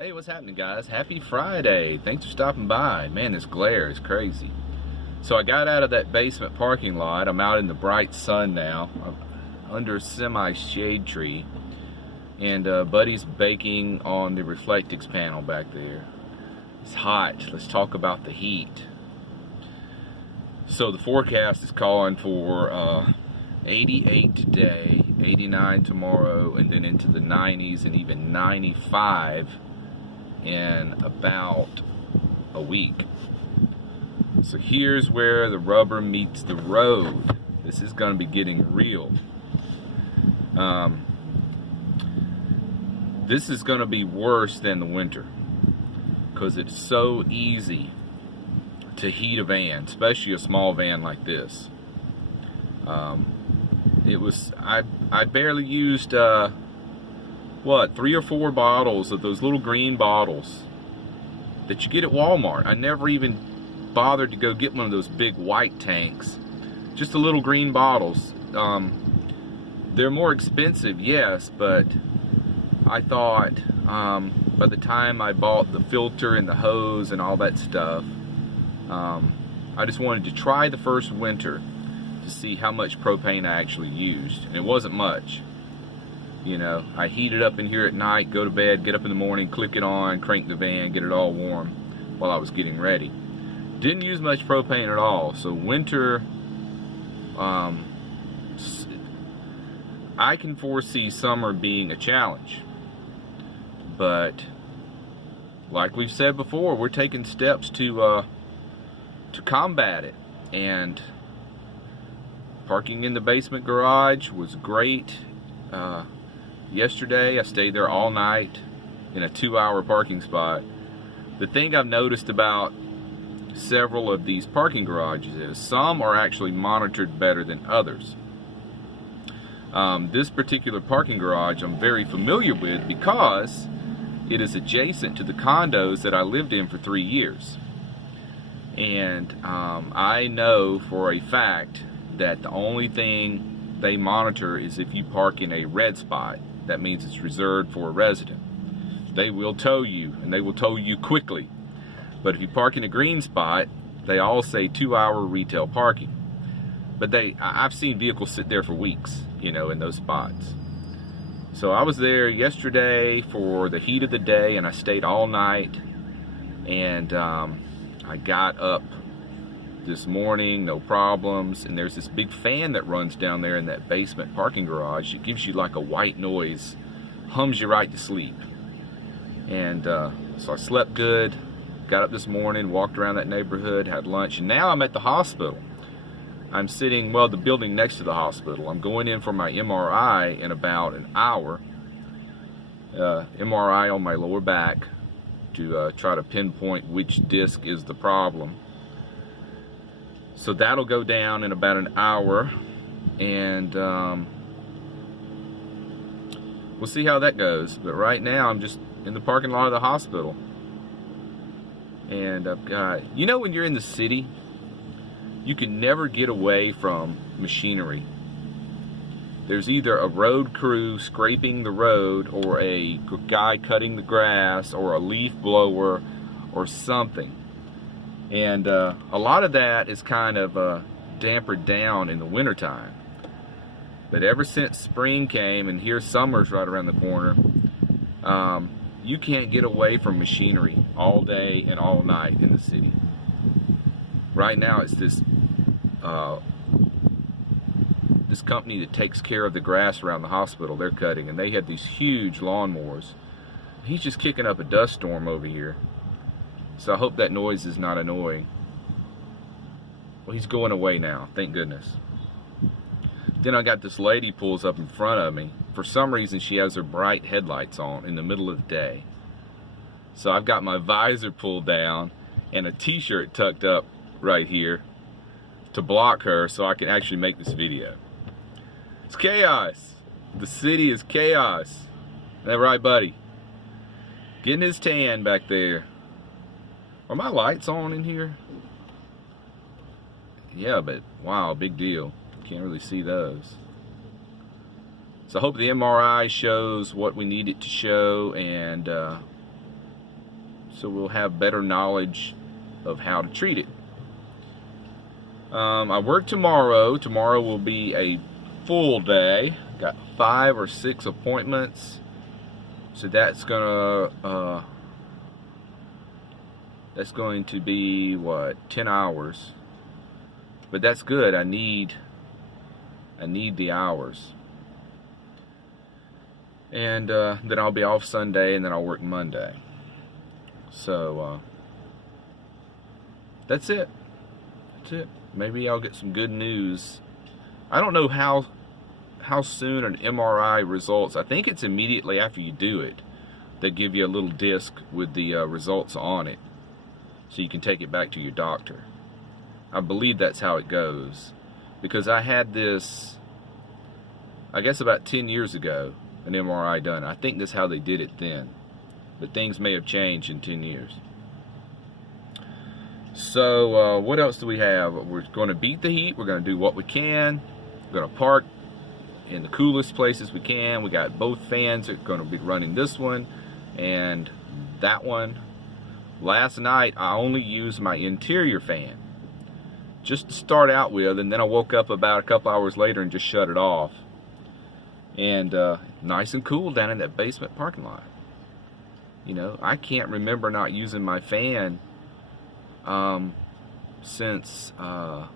Hey, what's happening, guys? Happy Friday. Thanks for stopping by. Man, this glare is crazy. So I got out of that basement parking lot. I'm out in the bright sun now. I'm under a semi-shade tree. And Buddy's baking on the Reflectix panel back there. It's hot. Let's talk about the heat. So the forecast is calling for 88 today, 89 tomorrow, and then into the 90s and even 95 in about a week. So here's where the rubber meets the road. This is going to be getting real. This is going to be worse than the winter because it's so easy to heat a van, especially a small van like this. I barely used 3 or 4 bottles of those little green bottles that you get at Walmart. I never even bothered to go get one of those big white tanks. Just the little green bottles. They're more expensive, yes, but I thought by the time I bought the filter and the hose and all that stuff, I just wanted to try the first winter to see how much propane I actually used, and it wasn't much. You know, I heat it up in here at night, go to bed, get up in the morning, click it on, crank the van, get it all warm while I was getting ready. Didn't use much propane at all. So winter, I can foresee summer being a challenge. But like we've said before, we're taking steps to combat it. And parking in the basement garage was great. Yesterday I stayed there all night in a 2-hour parking spot. The thing I've noticed about several of these parking garages is some are actually monitored better than others. This particular parking garage I'm very familiar with because it is adjacent to the condos that I lived in for 3 years. And I know for a fact that the only thing they monitor is if you park in a red spot. That means it's reserved for a resident. They will tow you, and they will tow you quickly. But if you park in a green spot, they all say 2-hour retail parking. But I've seen vehicles sit there for weeks, you know, in those spots. So I was there yesterday for the heat of the day, and I stayed all night. And I got up this morning, no problems, and there's this big fan that runs down there in that basement parking garage. It gives you like a white noise, hums you right to sleep. And so I slept good, got up this morning, walked around that neighborhood, had lunch, and now I'm at the hospital. I'm sitting, well, the building next to the hospital. I'm going in for my MRI in about an hour. MRI on my lower back to try to pinpoint which disc is the problem. So that'll go down in about an hour, and we'll see how that goes. But right now I'm just in the parking lot of the hospital, and I've got, you know, when you're in the city, you can never get away from machinery. There's either a road crew scraping the road, or a guy cutting the grass, or a leaf blower, or something. And a lot of that is kind of dampered down in the wintertime. But ever since spring came, and here summer's right around the corner, you can't get away from machinery all day and all night in the city. Right now it's this company that takes care of the grass around the hospital. They're cutting, and they had these huge lawnmowers. He's just kicking up a dust storm over here. So I hope that noise is not annoying. Well, he's going away now, thank goodness. Then I got this lady pulls up in front of me. For some reason, she has her bright headlights on in the middle of the day. So I've got my visor pulled down and a t-shirt tucked up right here to block her so I can actually make this video. It's chaos. The city is chaos. Is that right, buddy? Getting his tan back there. Are my lights on in here? Yeah, but wow, big deal. Can't really see those. So I hope the MRI shows what we need it to show, and so we'll have better knowledge of how to treat it. I work tomorrow. Tomorrow will be a full day. Got 5 or 6 appointments, so that's going to be what, 10 hours. But that's good. I need the hours. And then I'll be off Sunday, and then I'll work Monday. So that's it. That's it. Maybe I'll get some good news. I don't know how soon an MRI results. I think it's immediately after you do it. They give you a little disc with the results on it, so you can take it back to your doctor. I believe that's how it goes, because I had this, I guess about 10 years ago, an MRI done. I think that's how they did it then, but things may have changed in 10 years. So what else do we have? We're going to beat the heat. We're going to do what we can. We're going to park in the coolest places we can. We got both fans. Are going to be running this one and that one. Last night I only used my interior fan just to start out with, and then I woke up about a couple hours later and just shut it off. And nice and cool down in that basement parking lot. You know, I can't remember not using my fan since I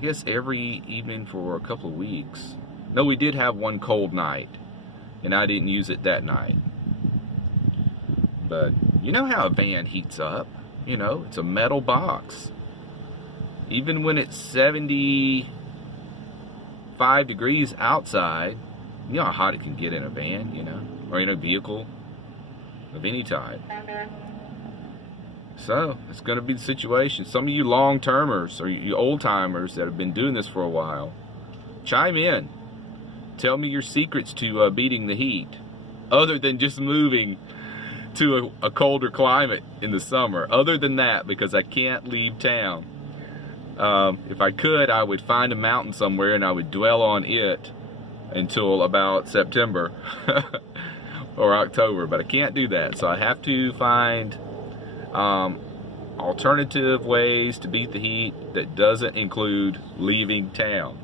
guess every evening for a couple of weeks. No, we did have one cold night, and I didn't use it that night. But you know how a van heats up. You know, it's a metal box. Even when it's 75 degrees outside, you know how hot it can get in a van, you know, or in a vehicle of any type. So it's going to be the situation. Some of you long-termers or you old-timers that have been doing this for a while, chime in. Tell me your secrets to beating the heat, other than just moving to a colder climate in the summer. Other than that, because I can't leave town. If I could, I would find a mountain somewhere and I would dwell on it until about September or October, but I can't do that. So I have to find alternative ways to beat the heat that doesn't include leaving town.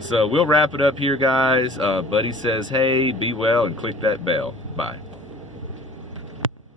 So we'll wrap it up here, guys. Buddy says, hey, be well, and click that bell. Bye.